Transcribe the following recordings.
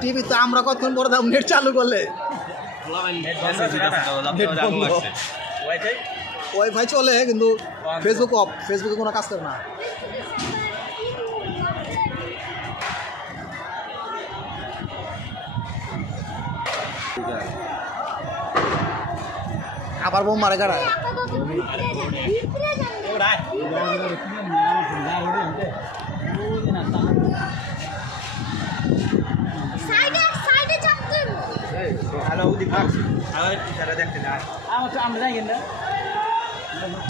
TV তো আমরা কতক্ষণ পরে দাম নেট চালু করলে ওয়াইফাই চলে কিন্তু ফেসবুক অফ, ফেসবুকে কোনো কাজ করে না। আবার বোম মারে গাড়ায়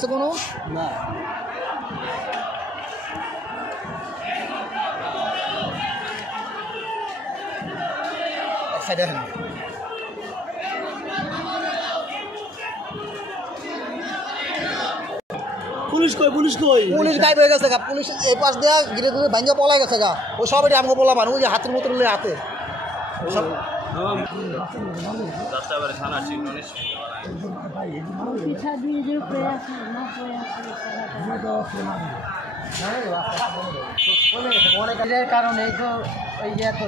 কোনো না সাইডে পুলিশ কই পুলিশ গায়েব হয়ে গেছে গা। পুলিশ এই পাশ দেয়া গিরে ধরে ভাঙ্গা পলাই গেছে গা। ওই সব এটি আমাকে বলা মানুষ যে হাতের মতো হাতে অনেক কারণে এই তো ওই এত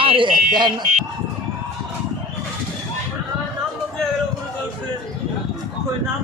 আরে দেন নাম